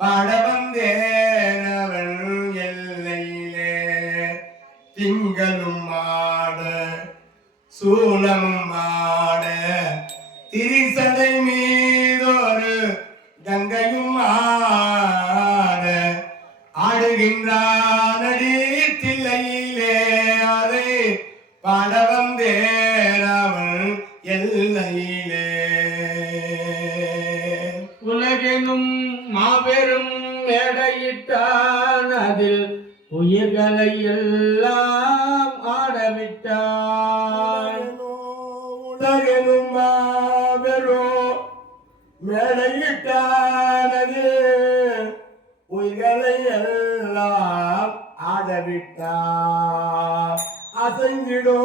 பாட வந்தேனவன் எல்லையிலே திங்களும் ஆட சூலமும் ஆட திரிசடை மீதொரு கங்கையும் ஆட ஆடுகின்றானடி தில்லையிலே அதை பாட வந்தேனவன் எல்லையிலே உலகெனும் மாபெரும் மேடையிட்டான் அதில் உயிர்களை எல்லாம் ஆடவிட்டான். உலகெனும் மாபெரும் மேடையிட்டான் அதில் உயிர்களை எல்லாம் ஆடவிட்டான். அசைந்திடோ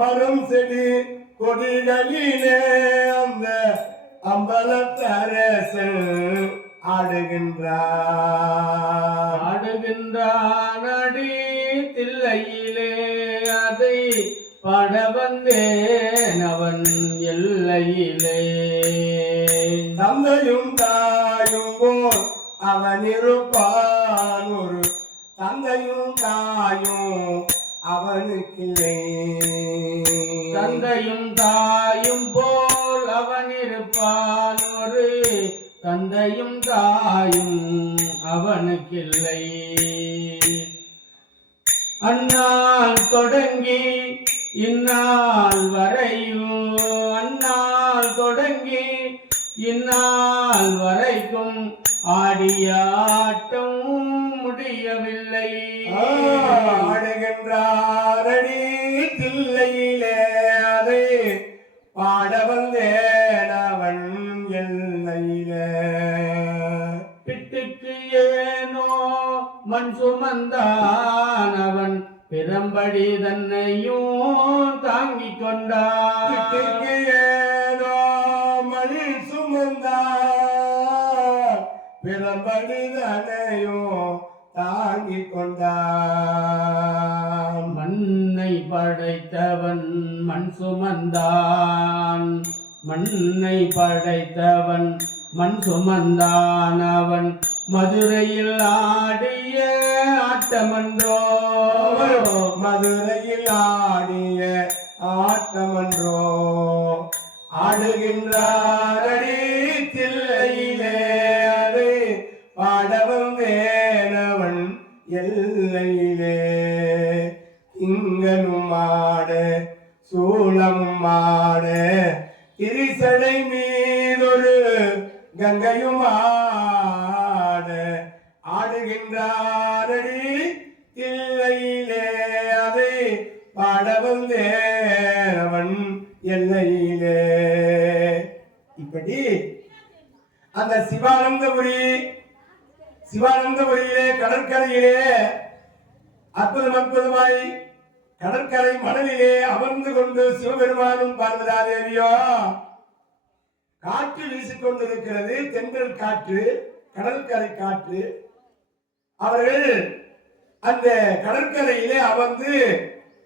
மரம் செடி கொடிகளிலே அந்த அம்பலத்தரசன் ஆடுகின்றான் அடி தில்லையிலே அதை பாட வந்தேன் அவன் எல்லையிலே. தந்தையும் தாயும் போல் அவன் இருப்பான் ஒரு தந்தையும் தாயும் அவனுக்கில்லை. தந்தையும் தாயும் போல் அவன் இருப்பான் ஒரு தந்தையும் தாயும் அவனுக்கில்லை. அந்நாள் தொடங்கி இந்நாள் வரையும் அந்நாள் தொடங்கி இந்நாள் வரைக்கும் ஆடியாட்டம் முடியவில்லை. ஆடுகின்றாரடி தில்லையிலே அதை பாட வந்தேன் அவன் எல்லையிலே. பிட்டுக்கு ஏனோ மண் சுமந்தான் அவன் பிறம்படி தன்னையும் தாங்கிக் கொண்டான். பிட்டுக்கு ஏனோ மண் சுமந்தான் பிறம்படி தன்னையும் தாங்கிக் கொண்டான். மண்ணை படைத்தவன் மண் சுமந்தான் மண்ணை படைத்தவன் மண் சுமந்தான் அவன் மதுரையில் ஆடிய ஆட்டமன்றோ மதுரையில் ஆடிய ஆட்டமன்றோ. ஆடுகின்றாரடி தில்லையிலே அதை பாட வந்தேனவன் எல்லையிலே. திங்களும் ஆட சூளமும் ஆட திரிசடை மீதொரு கங்கையும் ஆட ஆடுகின்றாரடி தில்லையிலே அதை பாட வந்தேனவன் எல்லையிலே. இப்படி அந்த சிவானந்தபுரியிலே கடற்கரையிலே அற்புதமாய் கடற்கரை மணலிலே அமர்ந்து கொண்டு சிவபெருமானும் பார்வதாதேவியோ காற்று வீசிக்கொண்டிருக்கிறது. தென்றல் காற்று, கடற்கரை காற்று. அவர்கள் அந்த கடற்கரையிலே அமர்ந்து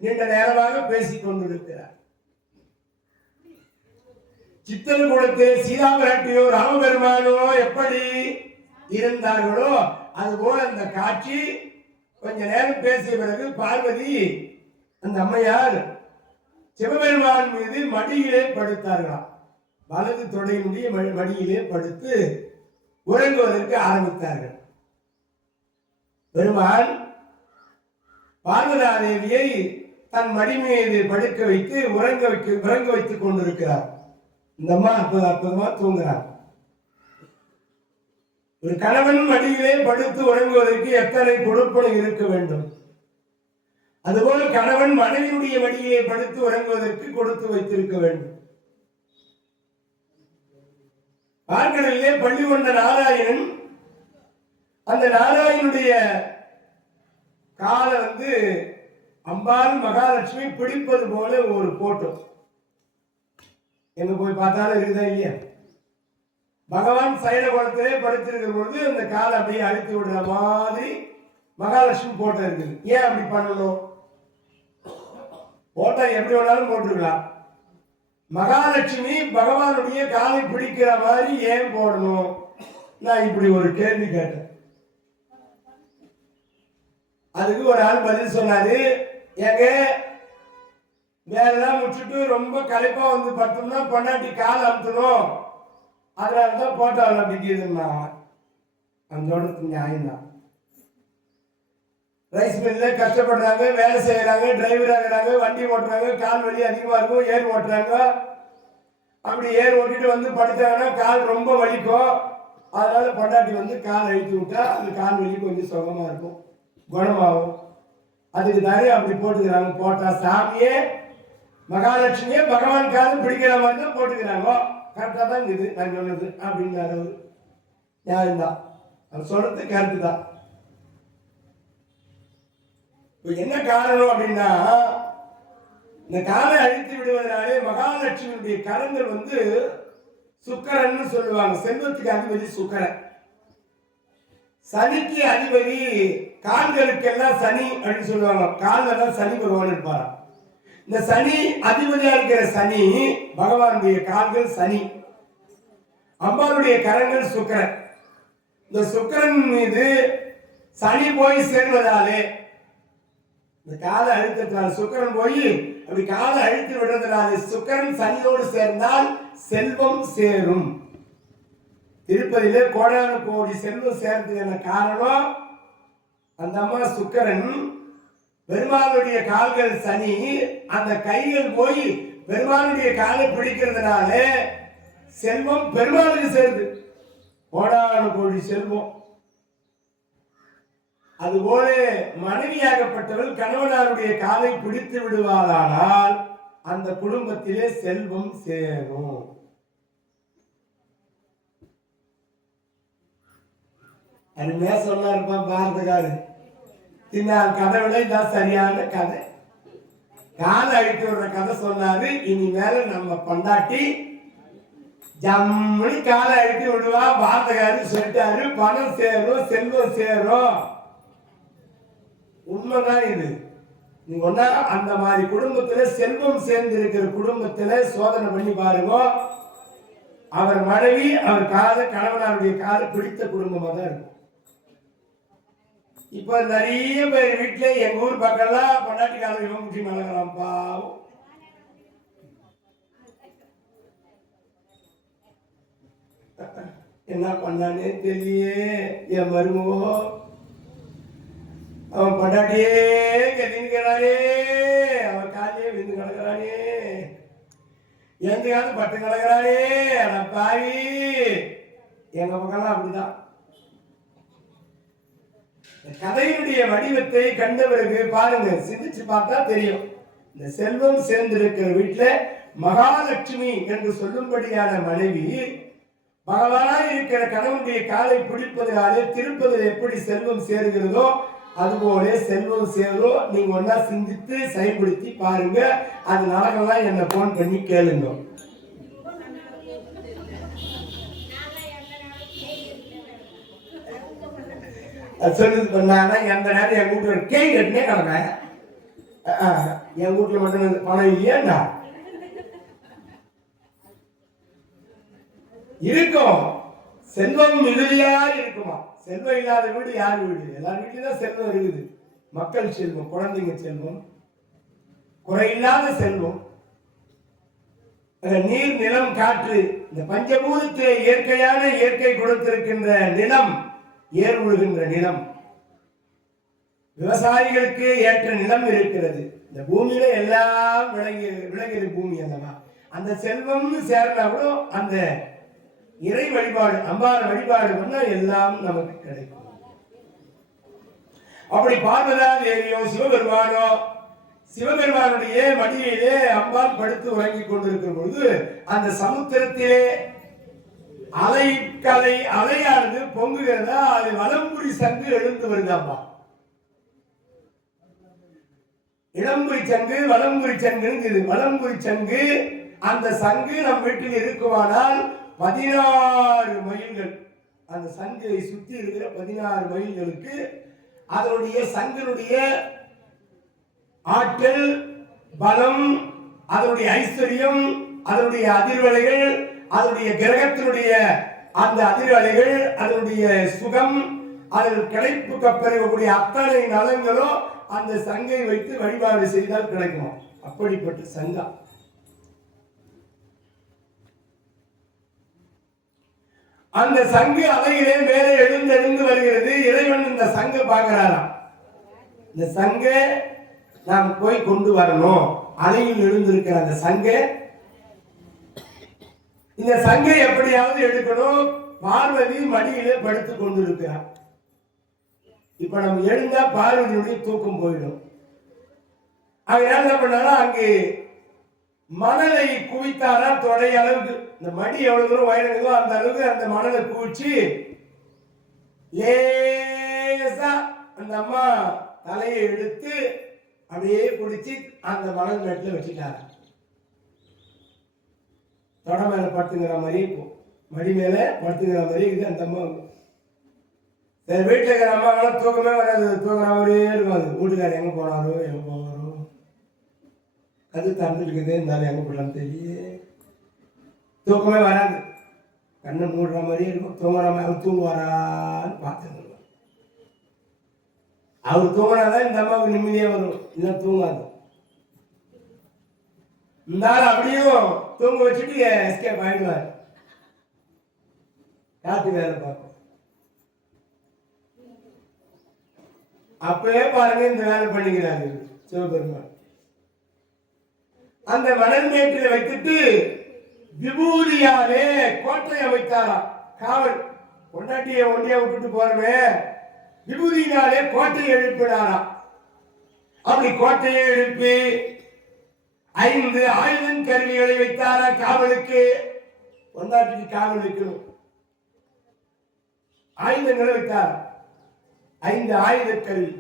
நீண்ட நேரமாக பேசிக் கொண்டிருக்கிறார். சித்திரகூடத்தே சீதாபிராட்டியோ ராமபெருமானோ எப்படி இருந்தார்களோ அதுபோல அந்த காட்சி. கொஞ்ச நேரம் பேசிய பிறகு பார்வதி அந்த அம்மையார் சிவபெருமான் மீது மடியிலே படுத்தார்களாம். வலது தொடையினுடைய மடியிலே படுத்து உறங்குவதற்கு ஆரம்பித்தார்கள். பெருமான் பார்வதாதேவியை தன் மடி மீது படுக்க வைத்து உறங்க வைத்துக் கொண்டிருக்கிறார். இந்த அம்மா அற்புதமா தூங்குறார். ஒரு கணவன் மடியிலே படுத்து உறங்குவதற்கு எத்தனை கொடுப்பனை இருக்க வேண்டும். அதுபோல கணவன் மனைவியுடைய மடியிலே படுத்து உறங்குவதற்கு கொடுத்து வைத்திருக்க வேண்டும். பார்க்கடலிலே பள்ளி கொண்ட நாராயணன் அந்த நாராயணனுடைய காலை அம்பாள் மகாலட்சுமி பிடிப்பது போல ஒரு போட்டோ எங்க போய் பார்த்தாலும் இருக்குதா இல்லையா? பகவான் சைன குளத்திலே படுத்திருக்கிற பொழுது அந்த காலை அப்படியே அழுத்தி விடுற மாதிரி மகாலட்சுமி போட்டோ இருக்குது. ஏன் அப்படி பண்ணணும்? போட்டோ எப்படி வேணாலும் போட்டிருக்கலாம். மகாலட்சுமி பகவானுடைய காலை பிடிக்கிற மாதிரி ஏன் போடணும்? நான் இப்படி ஒரு கேள்வி கேட்டேன். அதுக்கு ஒரு ஆள் பதில் சொன்னாரு, ஏங்க வேலைலாம் முடிச்சுட்டு ரொம்ப களைப்பா வந்து பார்த்தோம்னா பொண்டாட்டி கால் அமுத்தணும், அதனாலதான் போட்டோவில் அப்படி கீதுன்னா அதோட நியாயம்தான். ரைஸ் மில்ல கஷ்டப்படுறாங்க, வேலை செய்யறாங்க, டிரைவர் ஆகுறாங்க, வண்டி ஓட்டுறாங்க, கால் வலி அதிகமா இருக்கும், ஏர் ஓட்டுறாங்க. அப்படி ஏர் ஓட்டிட்டு வந்து படுத்தாங்கன்னா கால் ரொம்ப வலிக்கும். அதனால பொண்டாட்டி வந்து கால் அழித்து விட்டா அந்த கால் வலி கொஞ்சம் சுகமா இருக்கும், குணமாகும். அதுக்கு தானே அப்படி போட்டுக்கிறாங்க. போட்டா சாமியே மகாலட்சுமியே பகவான் காலம் பிடிக்கிற மாதிரி தான் போட்டுக்கிறாங்க. கரெக்டா தான் இது நான் சொன்னது அப்படின்னாரு. யாரும் தான் அவர் சொல்றது கருத்து தான். என்ன காரணம் அப்படின்னா, இந்த காலை அழித்து விடுவதனாலே மகாலட்சுமியுடைய கரங்கள் வந்து சுக்கரன் சொல்லுவாங்க. செல்வத்துக்கு அதிபதி சுக்கரன், சனிக்கு அதிபதி கால்களுக்கெல்லாம் சனி அப்படின்னு சொல்லுவாங்க. காலில் தான் சனி பகவான் இருப்பாராம். இந்த சனி அதிபதியா இருக்கிற சனி பகவானுடைய கால்கள் சனி, அம்பாளுடைய கரங்கள் சுக்கரன். இந்த சுக்கரன் மீது சனி போய் சேர்வதாலே இந்த காலை அழுத்தத்தினால சுக்கரன் போய் அப்படி காலை அழுத்தி விடுறதுனால சுக்கரன் சனியோடு சேர்ந்தால் செல்வம் சேரும். திருப்பதியிலே கோடான கோடி செல்வம் சேர்ந்ததுக்கான காரணம் அந்த அம்மா சுக்கரன், பெருமாளுடைய கால்கள் சனி, அந்த கைகள் போய் பெருமாளுடைய காலை பிடிக்கிறதுனால செல்வம் பெருமாளுக்கு சேருது, கோடான கோடி செல்வம். அதுபோல மனைவியாகப்பட்டவள் கணவனாருடைய காலை பிடித்து விடுவாளானால் அந்த குடும்பத்திலே செல்வம் சேரும். அருமையா சொன்னாருப்பா பாரதகாரு. கதை விட இதான் சரியான கதை. காலை அழித்து விடுற கதை சொன்னாரு. இனிமேல நம்ம பொண்டாட்டி ஜம்மணி காலை அழித்து விடுவா. பாரதகாரு சொல்லிட்டாரு, பணம் சேரும், செல்வம் சேரும். உண்மைதான் இது. நீங்க ஒன்னா அந்த மாதிரி குடும்பத்துல செல்வம் சேர்ந்து இருக்கிற குடும்பத்துல சோதனை பண்ணி பாருங்க. அவர் மனைவி அவர் கணவனாருடைய காலை பிடித்த குடும்பமா தான் இருக்கும். இப்ப நிறைய பேர் வீட்டுல எங்க ஊர் பக்கம்லாம் பொண்டாட்டி காலை இவன் முட்டி மலங்கலாம் பாவம். என்ன பண்ணானே தெரியலையே என் மருமோ. அவன் பொண்டாட்டியே கெதிக்கிறானே, அவன் காலையே விந்து கிடக்கிறானே, எந்த காலம் பட்டு கிடக்கிறானே. அட பாவி, எங்க பக்கம்லாம் அப்படிதான். கதையினுடைய வடிவத்தை கண்டவருக்கு பாருங்க, சிந்திச்சு பார்த்தா தெரியும். இந்த செல்வம் சேர்ந்திருக்கிற வீட்டுல மகாலட்சுமி என்று சொல்லும்படியான மனைவி பகவானாய் இருக்கிற கணவனுடைய காலை பிடிப்பதனாலே திருப்பதில் எப்படி செல்வம் சேருகிறதோ அதுபோல செல்வம் சேரும். நீங்க ஒன்னா சிந்தித்து செயல்படுத்தி பாருங்க. அது நடக்கலாம். என்ன போன் பண்ணி கேளுங்க. சொல்லுது பண்ணாங்கன்னா எந்த நேரம் என் வீட்டுல கேக் கட்டினே கிடங்க. என் வீட்டுல மட்டும் பணம் இல்லையாண்டா இருக்கும். செல்வம் மிகுதியா இருக்குமா? செல்வம் இல்லாத வீடு யார் வீடு? எல்லார் வீட்லயும் தான் செல்வம் இருக்குது. மக்கள் செல்வம், குழந்தைங்க செல்வம், குறையில்லாத செல்வம். நீர், நிலம், காற்று, இந்த பஞ்சபூதத்திலே இயற்கையான இயற்கை கொடுத்திருக்கின்ற நிலம், ஏர் உழுகின்ற நிலம், விவசாயிகளுக்கு ஏற்ற நிலம் இருக்கிறது. இந்த பூமியில எல்லாம் விளங்குகிற பூமி அல்லவா? அந்த செல்வம்னு சேர்ந்தா கூட அந்த இறை வழிபாடு, அம்பாள் வழிபாடு பண்ணா எல்லாம் நமக்கு கிடைக்கும். அப்படி பார்வதா தேவியோ சிவபெருமானோ, சிவபெருமானுடைய மடியிலே அம்பாள் படுத்து உறங்கிக் கொண்டிருக்கிற பொழுது அந்த சமுத்திரத்திலே அலையானது பொங்குகிறதா, அது வலம்புரி சங்கு எழுந்து வருதாப்பா. இடம்புரி சங்கு, வலம்புரி சங்கு. வலம்புரி சங்கு, அந்த சங்கு நம் வீட்டில் இருக்குமானால் 16 மைல்கள், அந்த சங்கை சுற்றி இருக்கிற 16 மைல்களுக்கு அதனுடைய சங்கினுடைய ஆற்றல், பலம், அதனுடைய ஐஸ்வர்யம், அதனுடைய அதிர்வலைகள், அதனுடைய கிரகத்தினுடைய அந்த அதிர்வலைகள் அதனுடைய சுகம் அதில் கிடைப்பு கப்பறியக்கூடிய அத்தனை நலங்களும் அந்த சங்கை வைத்து வழிபாடு செய்தால் கிடைக்கும். அப்படிப்பட்ட சங்கம். அந்த சங்கு அலையிலே மேலே எழுந்து வருகிறது. இறைவன் இந்த சங்கு பார்க்கிறாராம். இந்த சங்க நாம் போய் கொண்டு வரணும். அலையில் எழுந்திருக்கிற அந்த சங்க, இந்த சங்கை எப்படியாவது எடுக்கணும். பார்வதி மடியிலே படுத்துக் கொண்டிருக்கிறார். இப்ப நம்ம எழுந்தா பார்வதியுடைய தூக்கம் போயிடும். அதனால என்ன பண்ணாலும் அங்கே மணலை குவித்தாரா தொடை அளவுக்கு. இந்த மடி எவ்வளவு தூரம் உயரோ அந்த அளவுக்கு அந்த மணலை குவிச்சு லேசா அந்த அம்மா தலையை எடுத்து அப்படியே பிடிச்சி அந்த மணல் மேட்டில் வச்சுட்டாங்க. தொட மேல படுத்துங்கிற மாதிரி இருக்கும், மடி மேல படுத்துங்கிற மாதிரி இருக்குது அந்த அம்மா. வீட்டில் இருக்கிற அம்மாவெல்லாம் தூக்கமே வராது, தூங்குற மாதிரியே இருக்கும். அது வீட்டுக்காரர் எங்கே போனாரோ எங்கே போவாரோ, அது திறந்துருக்குது, இருந்தாலும் எங்கே போடலான்னு தெரியல, தூக்கமே வராது. கண்ணை மூடுற மாதிரியே இருக்கும். தூங்குற மாதிரி அவர் தூங்குவாரான்னு பார்த்துருக்கோம். அவர் தூங்கினாதான் இந்த அம்மாவுக்கு நிம்மதியாக வரும், இல்லை தூங்காது. இருந்தாலும் அப்படியும் தூங்க வச்சுட்டு எஸ்கேப் ஆயிடுவார். காத்து வேலை பார்க்கும். அப்பவே பாருங்க இந்த வேலை பண்ணிக்கிறாரு சிவபெருமான். அந்த மணல் மேட்டில் வைத்துட்டு விபூதியாலே கோட்டை அமைத்தாராம். காவல் பொண்டாட்டியை ஒண்டியா விட்டுட்டு போறவே விபூதியினாலே கோட்டையை எழுப்பினாராம். அப்படி கோட்டையை எழுப்பி 5 ஆயுதம் கருவிகளை வைத்தாரா காவலுக்கு. பொண்டாட்டிக்கு காவல் வைக்கணும், ஆயுதங்களை வைத்தாரா. 5 ஆயுத கருவி.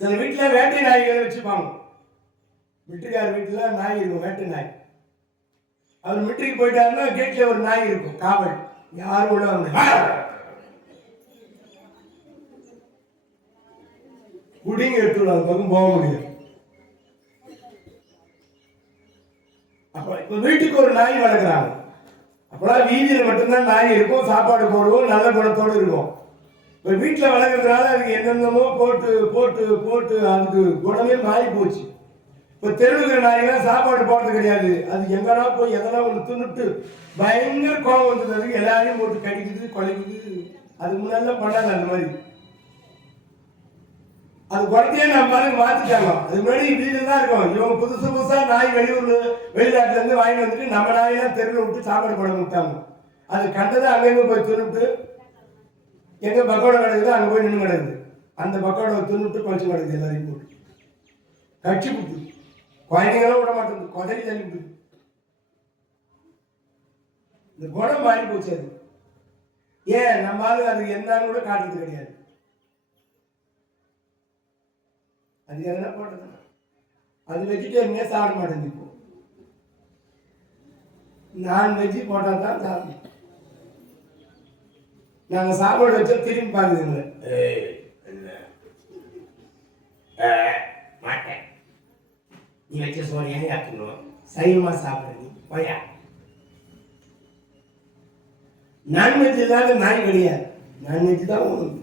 சில வீட்டுல வேட்டை நாய்களை வச்சுப்பாங்க. வீட்டுக்கார வீட்டுல நாய் இருக்கும், வேட்டை நாய். அவர் வீட்டுக்கு போயிட்டாருன்னா கேட்ல ஒரு நாய் இருக்கும் காவல். யாரும் கூட வந்து குடிங்க எடுத்துடும், அது பக்கம் போக முடியும். அப்ப இப்ப வீட்டுக்கு ஒரு நாய் வளர்க்குறாங்க. அப்பெல்லாம் வீதியில மட்டும்தான் நாய் இருக்கும், சாப்பாடு போடுவோம், நல்ல குணத்தோடு இருக்கும். இப்ப வீட்டுல வளர்க்கறதுனால அதுக்கு என்னென்னமோ போட்டு போட்டு போட்டு அதுக்கு குணமே மாறி போச்சு. இப்ப தெருவுக்கிற நாய்களாம் சாப்பாடு போடுறது கிடையாது. அது எங்கன்னா போய் எதனா ஒன்று தின்னுட்டு பயங்கர கோபம் வந்தது. அதுக்கு எல்லாரையும் போட்டு கடிக்குது, குலைக்குது. அதுக்கு முன்னாடி பண்ணாது அந்த மாதிரி. அது குழந்தையே நம்ம மாதிரி மாத்திட்டாங்க. அது முன்னாடி வீடு தான் இருக்கும். இவங்க புதுசா நாய் வெளிநாட்டுல இருந்து வாங்கி வந்துட்டு நம்ம நாயெல்லாம் தெருவில் விட்டு சாப்பாடு போட விட்டாங்க. அது கண்டதை அங்கங்க போய் தின்னுட்டு எங்க பக்கோடா கிடக்குதோ அங்க போய் நின்று கிடக்குது. அந்த பக்கோடா தின்னுட்டு குழச்சு கிடக்குது. எல்லாரையும் போட்டு கட்சி கொடுத்து குழந்தைங்களும் விட மாட்டேங்குது, கொதறி தள்ளி விட்டுது. இந்த குணம் மாறி போச்சு. அது ஏன் நம்மளால அது என்னன்னு கூட காட்டுறது கிடையாது. அது என்ன போட்டது, அது வெஜிடேரியனே சாப்பிட மாட்டேங்குது. இப்போ நான் வெஜ்ஜி போட்டா தான் சாப்பிடும். நாங்க சாப்பாடு வச்சா திரும்பி பாக்குதுங்களே, மாட்டேன், நீ வச்ச சோறு ஏன் ஆக்கணும், சைவமா சாப்பிட நீ போயா. நான்வெஜ் இல்லாத நாய் கிடையாது, நான்வெஜ் தான் உணவு.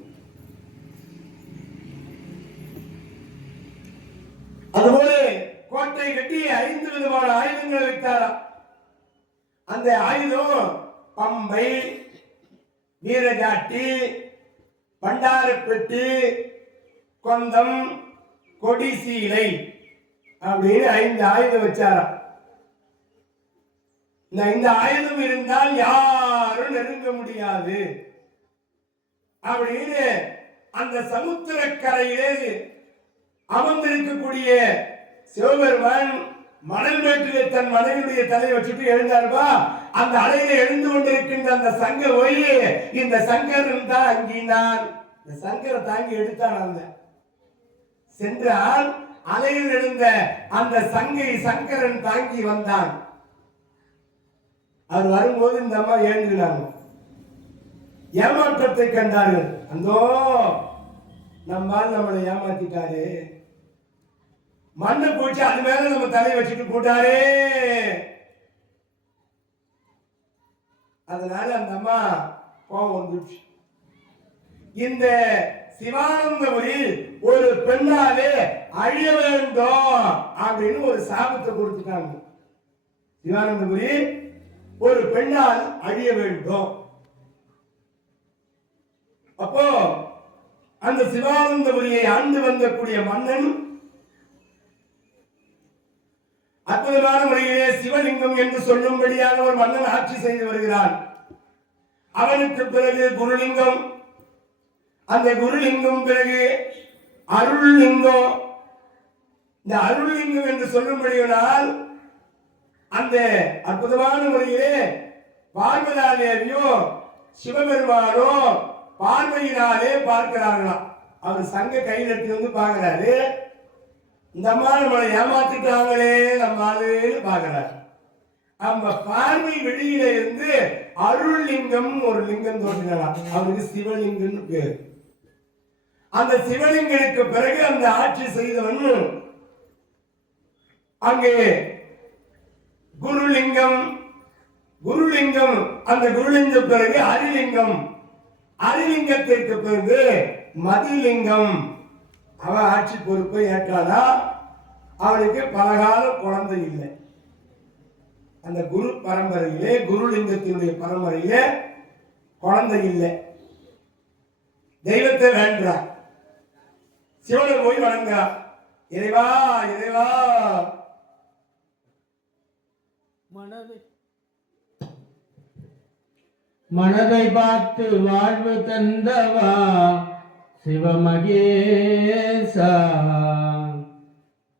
அதுபோல கோட்டை கட்டி 5 விதமான ஆயுதங்களை வைத்தாராம். அந்த ஆயுதம் பம்பை, வீரஜாட்டி, பண்டாரப்பெட்டி, கொந்தம், கொடிசீலை அப்படின்னு 5 ஆயுதம் வச்சாராம். இந்த 5 ஆயுதம் இருந்தால் யாரும் நெருங்க முடியாது அப்படின்னு அந்த சமுத்திரக்கரையிலே அமர்ந்திருக்கக்கூடிய சிவபெருமான் மணல் மேட்டிலே தன் மனைவியுடைய தலை வச்சுட்டு எழுந்தாருப்பா. அந்த அலையில எழுந்து கொண்டிருக்கின்ற அந்த சங்க ஒய் இந்த சங்கரன் தான் அங்கினான். இந்த சங்கரை தாங்கி எடுத்தான். அந்த சென்றால் அலையில் எழுந்த அந்த சங்கை சங்கரன் தாங்கி வந்தான். அவர் வரும்போது இந்த அம்மா எழுந்துனாங்க. ஏமாற்றத்தை கண்டார்கள். அந்தோ நம்மால் நம்மளை ஏமாத்திட்டாரு, மண்ணை போச்சு அது மேல நம்ம தலையை வச்சுட்டு போட்டாரே. அதனால அந்த அம்மா கோபம் வந்துச்சு. இந்த சிவானந்தபுரி ஒரு பெண்ணாலே அழிய வேண்டும் அப்படின்னு ஒரு சாபத்தை கொடுத்துட்டாங்க. சிவானந்தபுரி ஒரு பெண்ணால் அழிய வேண்டும். அப்போ அந்த சிவானந்தபுரியை ஆண்டு வந்தக்கூடிய மன்னன் அற்புதமான முறையிலே சிவலிங்கம் என்று சொல்லும்படியான ஒரு மன்னன் ஆட்சி செய்து வருகிறான். அவனுக்கு பிறகு குருலிங்கம், அந்த குருலிங்கம் பிறகு அருள்லிங்கம். இந்த அருள்லிங்கம் என்று சொல்லும்படியானால் அந்த அற்புதமான முறையிலே பார்வதாதேவியோ சிவபெருமானோ பார்வையினாலே பார்க்கிறார்களாம். அவர் சங்க கையில் எடுத்து வந்து பார்க்கிறாரு. இந்த அம்மா நம்மளை ஏமாத்திட்டாங்களே நம்மளுன்னு பார்க்கிறார். அந்த பார்வை வெளியில இருந்து அருள்லிங்கம் ஒரு லிங்கம் தோன்றினார். அவருக்கு சிவலிங்கம்னு பேரு. அந்த சிவலிங்கனுக்கு பிறகு அந்த ஆட்சி செய்தவன் அங்கே குருலிங்கம். குருலிங்கம், அந்த குருலிங்கம் பிறகு அரிலிங்கம். அரிலிங்கத்திற்கு பிறகு மதிலிங்கம். அவன் ஆட்சி பொறுப்பை ஏற்றானா அவனுக்கு பலகாலம் குழந்தை இல்லை. அந்த குரு பரம்பரையிலே, குருலிங்கத்தினுடைய பரம்பரையிலே குழந்தை இல்லை. தெய்வத்தை வேண்டான், சிவனை போய் வணங்குறான். இறைவா இறைவா, மனதை பார்த்து வாழ்வு தந்தவா சிவமகேசா,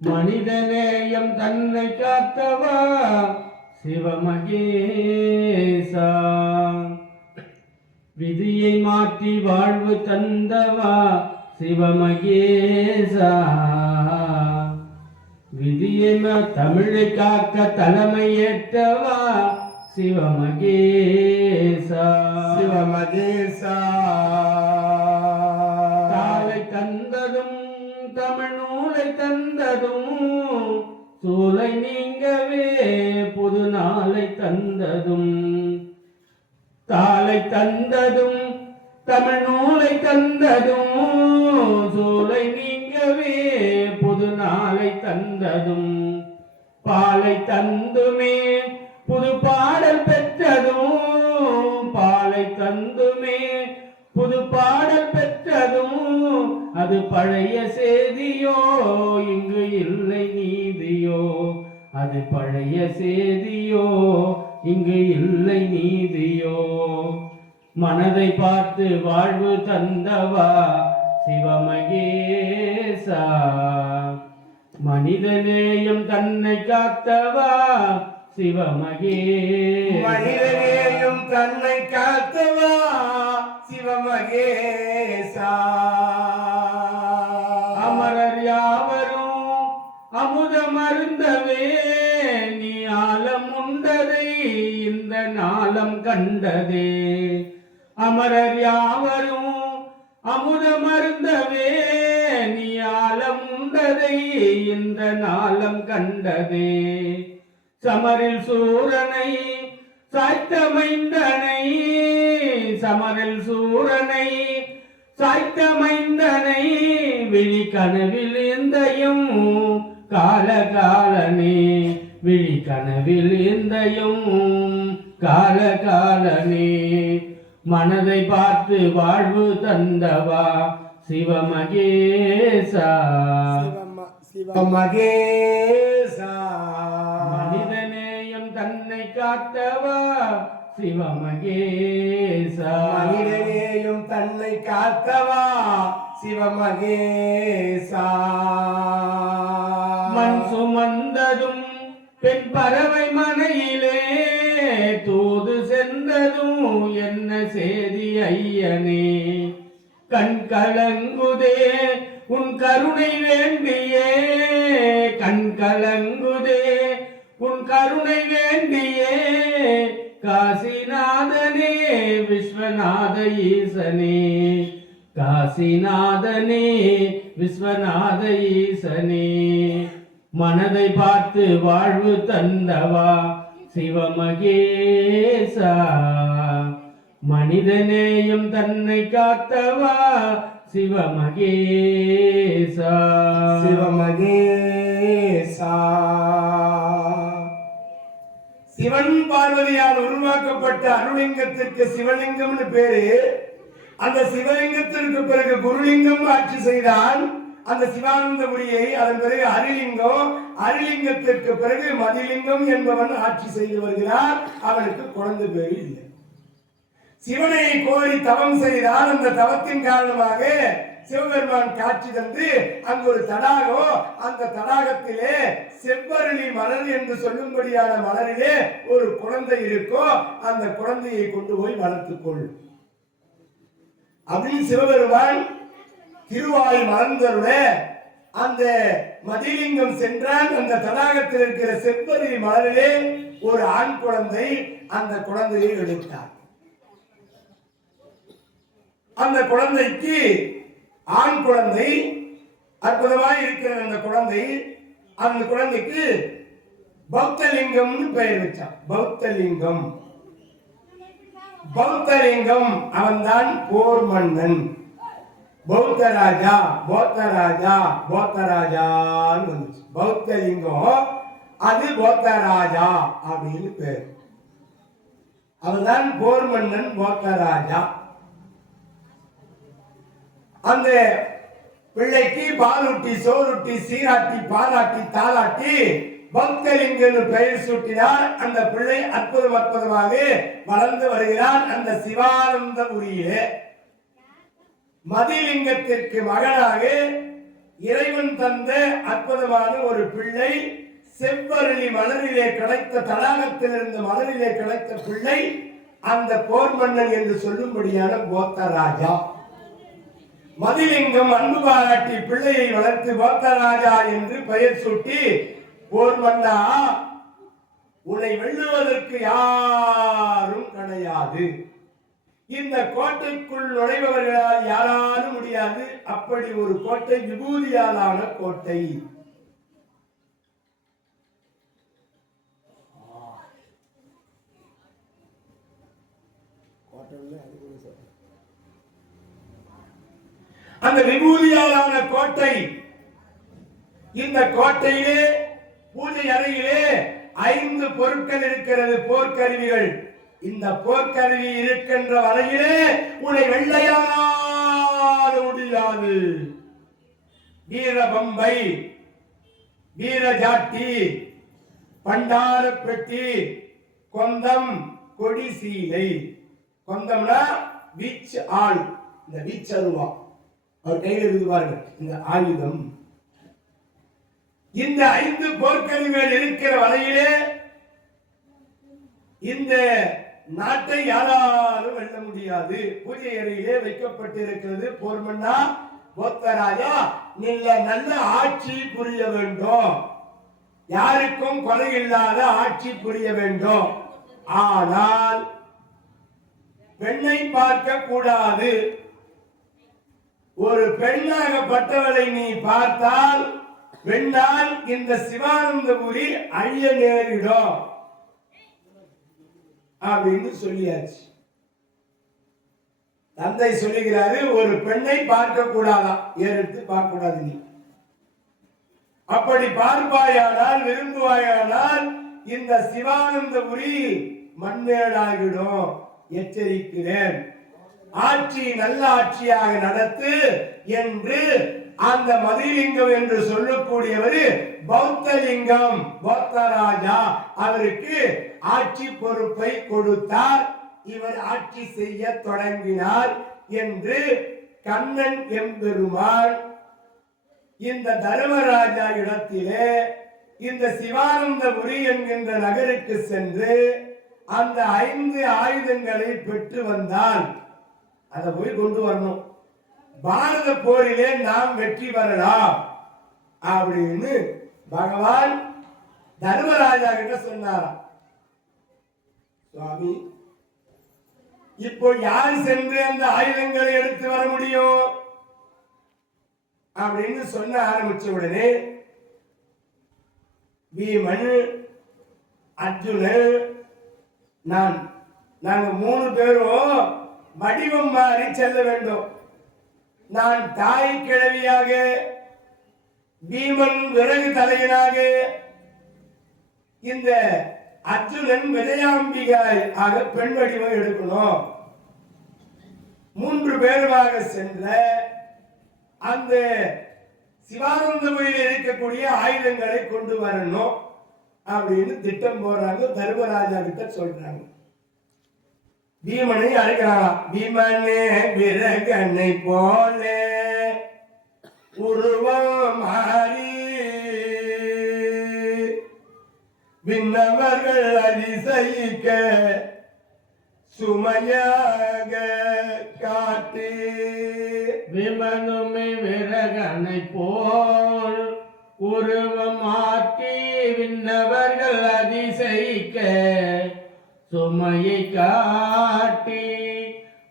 மனிதநேயம் தன்னை காத்தவா சிவமகேசா, விதியை மாற்றி வாழ்வு தந்தவா சிவமகேசா, விதியை தமிழை காக்க தலைமை ஏற்றவா சிவமகேசா, சிவமகேசா. தாளை தந்ததும் தமிழ் நூலை தந்ததும் சூலை நீங்கவே புது நாளை தந்ததும், தாளை தந்ததும் தமிழ் நூலை தந்ததும் சூலை நீங்கவே புது நாளை தந்ததும், பாலை தந்துமே புது பாடல் பெற்றதும், பாலை தந்துமே புது பாடல் பெற்றதும், அது பழைய செய்தியோ இங்கு இல்லை நீதியோ, அது பழைய செய்தியோ இங்கு இல்லை நீதியோ, மனதை பார்த்து வாழ்வு தந்தவா சிவமகேசா, மனிதநேயம் தன்னை காத்தவா சிவமகேசா, மனிதநேயம் தன்னை காத்தவா சிவமகேசா. அமரர் யாவரும் அமுதம் அருந்தவே நீ ஆலம் உண்டதை இந்த நாளம் கண்டதே, அமரர் யாவரும் அமுதம் அருந்தவே நீ ஆலம் உண்டதை இந்த நாளம் கண்டதே, சமரில் சூரனை சாய்த்தமைந்தனை, சமரில் சூரனை சாய்த்தமைந்தனை விழி கனவில் எந்தையும் காலகாலனே, விழி கனவில் எந்தையும் காலகாலனே, மனதை பார்த்து வாழ்வு தந்தவா சிவமகேசா, சிவமகேசா, மனிதநேயம் தன்னை காத்தவா சிவமகேசா, மனிதநேயம் தன்னை காத்தவா சிவமகேசா. மண் சுமந்ததும் பெண் பறவை மனையிலே தூது சென்றதும் என்ன செய்தி ஐயனே, கண் கலங்குதே உன் கருணை வேண்டியே, கண் கலங்குதே உன் கருணை வேண்டியே, காசிநாதனே விஸ்வநாத ஈசனே, காசிநாதனே விஸ்வநாத ஈசனே, மனதை பார்த்து வாழ்வு தந்தவா சிவமகேசா. மனிதநேயம் தன்னை காத்தவா சிவமகேசா. சிவமகேசா. சிவன் பார்வதியால் உருவாக்கப்பட்ட அருளிங்கத்திற்கு சிவலிங்கம்னு பேரு. அந்த சிவலிங்கத்திற்கு பிறகு குருலிங்கம் ஆட்சி செய்தான் அந்த சிவானந்தபுரியை. அதன் பிறகு அரிலிங்கம், அரிலிங்கத்திற்கு பிறகு மதிலிங்கம் என்பவன் ஆட்சி செய்து வருகிறார். அவனுக்கு குழந்தை பேரு இல்லை. சிவனை கோரி தவம் செய்தால் அந்த தவத்தின் காரணமாக சிவபெருமான் காட்சி தந்து அங்கு ஒரு தடாகம், அந்த தடாகத்திலே செவ்வரளி மலர் என்று சொல்லும்படியான மலரிலே ஒரு குழந்தை இருக்கோ, அந்த குழந்தையை கொண்டு போய் வளர்த்துக்கொள் அப்படின்னு சிவபெருமான் திருவாய் மலர்ந்தருட அந்த மதிலிங்கம் சென்றான். அந்த தடாகத்தில் இருக்கிற செவ்வரளி மலரிலே ஒரு ஆண் குழந்தை அந்த குழந்தையை எடுத்தார். அந்த குழந்தைக்கு ஆண் குழந்தை அற்புதமாய் இருக்கிற அந்த குழந்தை, அந்த குழந்தைக்கு பௌத்தலிங்கம்னு பெயர் வச்சான். பௌத்தலிங்கம். பௌத்தலிங்கம் அவன்தான் போர் மன்னன். பௌத்த ராஜா, பௌத்த ராஜா, பௌத்த ராஜான்னு வந்துச்சு. பௌத்தலிங்கம் அது பௌத்த ராஜா அப்படின்னு பேர். அவன்தான் போர் மன்னன், பௌத்த ராஜா. அந்த பிள்ளைக்கு பாலூட்டி, சோறுட்டி, சீராட்டி, பாராட்டி, தாளாட்டி பக்தலிங்கன்னு பெயர் சூட்டினார். அந்த பிள்ளை அற்புதமாக வளர்ந்து வருகிறான். அந்த சிவானந்தபுரியிலே மதிலிங்கத்திற்கு மகனாக இறைவன் தந்த அற்புதமான ஒரு பிள்ளை. செவ்வரளி மலரிலே கிடைத்த தடாகத்தில் இருந்த மலரிலே கிடைத்த பிள்ளை அந்த போர் மன்னன் என்று சொல்லும்படியான பௌத்த ராஜா. மதிலிங்கம் அன்பு பாராட்டி பிள்ளையை வளர்த்து பௌத்த ராஜா என்று பெயர் சூட்டி, போர் மன்னா உன்னை வெல்லுவதற்கு யாரும் கிடையாது, இந்த கோட்டைக்குள் நுழைபவர்களால் யாராலும் முடியாது. அப்படி ஒரு கோட்டை, விபூதியாலான கோட்டை. அந்த விபூதியாலான கோட்டை. இந்த கோட்டையிலே பூஜை அறையிலே 5 பொருட்கள் இருக்கிறது, போர்க்கருவிகள். இந்த போர்க்கருவி இருக்கின்ற வரையிலே உன்னை வெள்ளையாட முடியாது. வீரபம்பை, வீரஜாட்டி, பண்டார பெட்டி, கொந்தம், கொடி சீலை. கொந்தம்னா வீச்சு ஆள், இந்த வீச்சருவா அவர் கையில் இருந்து பாருங்க, இந்த ஆயுதம். இந்த 5 போர்க்கருவிகள் இருக்கிற வரையிலே இந்த நாட்டை யாராலும் வெல்ல முடியாது. பூஜை அறையிலே வைக்கப்பட்டிருக்கிறது. போர்மன்னா பௌத்த ராஜா, நீங்க நல்ல ஆட்சி புரிய வேண்டும், யாருக்கும் கொலை இல்லாத ஆட்சி புரிய வேண்டும். ஆனால் பெண்ணை பார்க்க கூடாது. ஒரு பெண்ணாகப்பட்டவளை நீ பார்த்தால் பெண்ணால் இந்த சிவானந்தபுரி அழிய நேரிடும் அப்படின்னு சொல்லியாச்சு. தந்தை சொல்லுகிறாரு, ஒரு பெண்ணை பார்க்க கூடாதான், எடுத்து பார்க்க கூடாது. நீ அப்படி பார்ப்பாயானால், விரும்புவாயானால் இந்த சிவானந்தபுரி மண்மேடாகிடும், எச்சரிக்கிறேன். ஆட்சி நல்ல ஆட்சியாக நடத்து என்று அந்த மதிலிங்கம் என்று சொல்லக்கூடியவர் பௌத்தலிங்கம், பௌத்த ராஜா, அவருக்கு ஆட்சி பொறுப்பை கொடுத்தார். இவர் ஆட்சி செய்ய தொடங்கினார் என்று கண்ணன் எம்பெருமான் இந்த தர்மராஜா இடத்திலே இந்த சிவானந்தபுரி என்கின்ற நகருக்கு சென்று அந்த 5 ஆயுதங்களை பெற்று வந்தால் அதை போய் கொண்டு வரணும். பாரத போரிலே நாம் வெற்றி பெறலாம் அப்படின்னு பகவான் தர்மராஜா கிட்ட சொன்னாராம். சுவாமி, இப்போ யார் சென்று அந்த ஆயுதங்களை எடுத்து வர முடியும் அப்படின்னு சொன்ன ஆரம்பிச்ச உடனே பீமன், அர்ஜுனன், நான் நாங்க 3 பேரும் வடிவம் மாறி செல்ல வேண்டும். நான் தாய் கிழவியாக, பீமன் விறகு தலையனாக, இந்த அர்ஜுனன் விஜயாம்பிகாய் ஆக பெண் வடிவம் எடுக்கணும். 3 பேருமாக சென்ற அந்த சிவானந்தபுரியில் இருக்கக்கூடிய ஆயுதங்களை கொண்டு வரணும் அப்படின்னு திட்டம் போடுறாங்க. தர்மராஜா கிட்ட சொல்றாங்க. பீமனை அழைக்கிறான். பீமனே விறகனை போல உருவம் மாறி விண்ணவர்கள் அதிசயிக்க சுமையாக காட்டு. விமனுமை விறகனை போல் உருவமாக்கி விண்ணவர்கள் அதிசயிக்க சுமையை காட்டி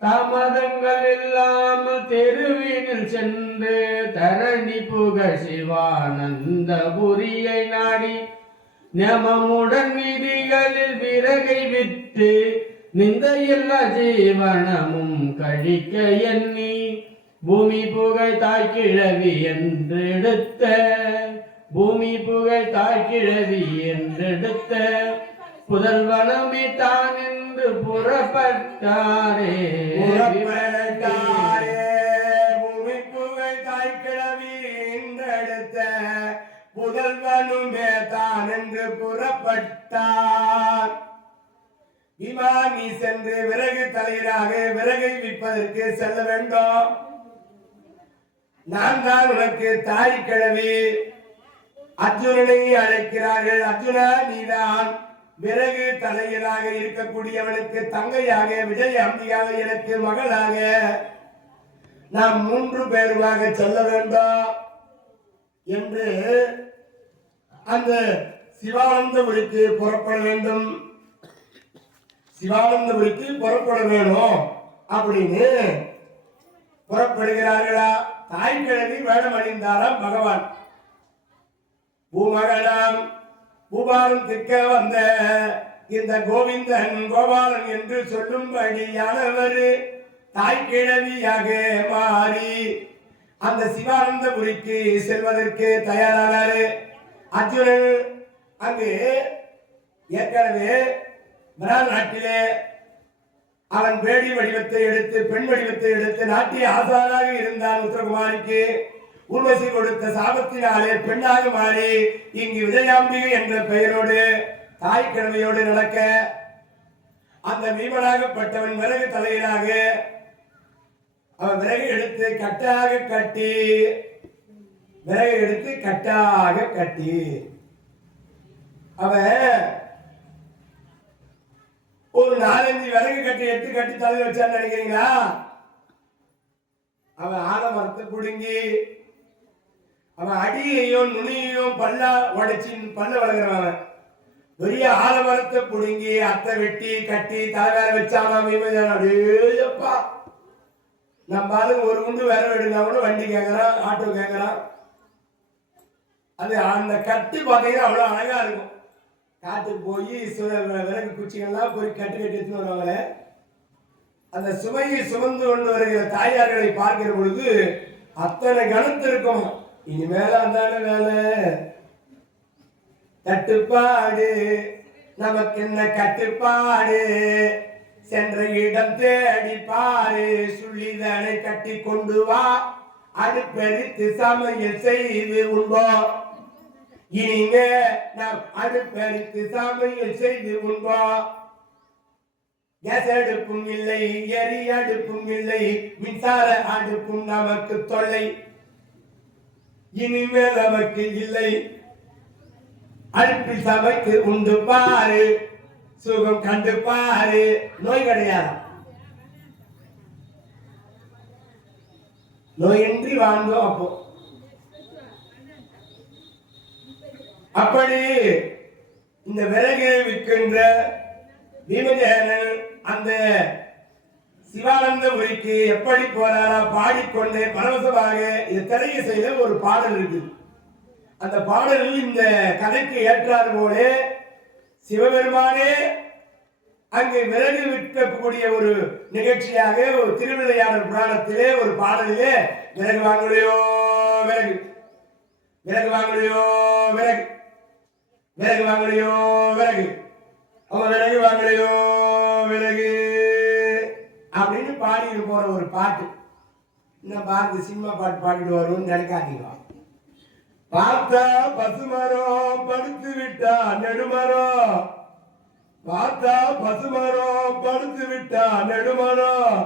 தாமதங்கள் இல்லாமல் தெருவினில் சென்று தரணி புகழ் சிவானந்தபுரியை நாடி நியமமுடன் வீதிகளில் விறகை விட்டு நிந்தையில்லா ஜீவனமும் கழிக்க எண்ணி பூமி புகை தாய்க்கிழவி என்றெடுத்த பூமி புகை தாய்க்கிழவி என்றெடுத்த புதல்வனமே தான் என்று புறப்பட்டாரே. பூமி புகை தாய்க்கிழவி என்றெடுத்த புதல்வனுமே தான் என்று புறப்பட்டார். விமானி சென்று விறகு தலைவராக விறகை விற்பதற்கு செல்ல வேண்டும். நான் தான் உனக்கு தாய் கிழவி. அர்ஜுனனை அழைக்கிறார்கள். அர்ஜுனா, நீதான் விறகு தலைவராக இருக்கக்கூடியவனுக்கு தங்கையாக, விஜய அம்பியாக எனக்கு மகளாக நாம் 3 பேருமாக செல்ல வேண்டும் என்று அந்த சிவானந்தபுரிக்கு புறப்பட வேண்டும். சிவானந்தபுரிக்கு புறப்பட வேணும் அப்படின்னு புறப்படுகிறார்களா? தாய்க்கிழவி வேடம் அணிந்தாராம் பகவான். பூமகனாம் பூபாலம் திக்க வந்த இந்த கோவிந்தன் கோபாலன் என்று சொல்லும்படியானவர் தாய்க்கிழவியாக மாறி அந்த சிவானந்தபுரிக்கு செல்வதற்கு தயாரானாரு. அர்ஜுனன் அங்கு ஏற்கனவே நாட்டிலே அவன் வேடி வடிவத்தை எடுத்து பெண் வடிவத்தை எடுத்து நாட்டிய ஆசானாக இருந்தான். உத்தரகுமாரிக்கு உர்வசி கொடுத்த சாபத்தினாலே பெண்ணாக மாறி இங்கு விஜயாம்பிகை என்ற பெயரோடு தாய் கிழமையோடு நடக்க அந்த வீமனாகப்பட்டவன் விறகு தலையிலாக அவன் விறகு எடுத்து கட்டாக கட்டி அவன் ஒரு 4-5 விறகு எடுத்து கட்டி தலை வச்சான்னு நினைக்கிறீங்களா? அவன் ஆலமரத்தை புடுங்கி அவன் அடியையும் நுனியையும் பல்லா உடைச்சி பல்ல வளர்கிறவன். பெரிய ஆலமரத்தை புடுங்கி அத்தை வெட்டி கட்டி தலைவேற வச்சாலும் அப்படியேப்பா நம்ம ஆளுங்க ஒரு குண்டு விறகு எடுங்க கூட வண்டி கேட்கறான், ஆட்டோ கேட்கறான். அது அந்த கட்டு பார்த்தீங்கன்னா அவ்வளோ அழகா இருக்கும். காட்டுக்கு போய் விறகு குச்சிகள்லாம் போய் கட்டு எடுத்துன்னு வருவாங்களே, அந்த சுமையை சுமந்து கொண்டு வருகிற தாயார்களை பார்க்கிற பொழுது அத்தனை கனத்து இருக்கும். இனிமேல அந்தான வேலை தட்டுப்பாடு நமக்கு என்ன கட்டுப்பாடு, சென்ற இடம் தேடி பாரு, சுள்ளிதனை கட்டி கொண்டு வா, அடுப்பெரித்து சமையல் செய்து உண்போம். இனிங்க நாம் அடுப்பெரித்து சமையல் செய்து உண்போம். கேஸ் அடுப்பும் இல்லை, எரி அடுப்பும் இல்லை, மின்சார அடுப்பும் நமக்கு தொல்லை. இனிமேல் நமக்கு இல்லை. அடுப்பில் சமைத்து உண்டு பாரு, சுகம் கண்டு பாரு, நோய் கிடையாது. நோயின்றி வாழ்ந்தோம். அப்படி இந்த விறகு விற்கின்ற பீமசேனன் அந்த சிவானந்தபுரிக்கு எப்படி போறாரா பாடிக்கொண்டு பரவசமாக இது திரைய செய்த ஒரு பாடல் இருக்கு. அந்த பாடலில் இந்த கதைக்கு ஏற்றார் போல சிவபெருமானே அங்கே விறகு விற்கக்கூடிய ஒரு நிகழ்ச்சியாக ஒரு திருவிளையாடல் புராணத்திலே ஒரு பாடலிலே விறகு வாங்கலையோ விறகு, விறகு வாங்கலையோ விறகு, விறகு வாங்கலையோ விறகு, அவன் விறகு வாங்கலையோ விறகு அப்படின்னு பாடிட்டு போற ஒரு பாட்டு. இந்த பாரதி சினிமா பாட்டு பாடிட்டு வரும்னு நினைக்காதீங்க. பார்த்தா பசுமரம் படுத்து விட்டா நெடுமரம், பார்த்தா பசுமரம் படுத்து விட்டா நெடுமரம்,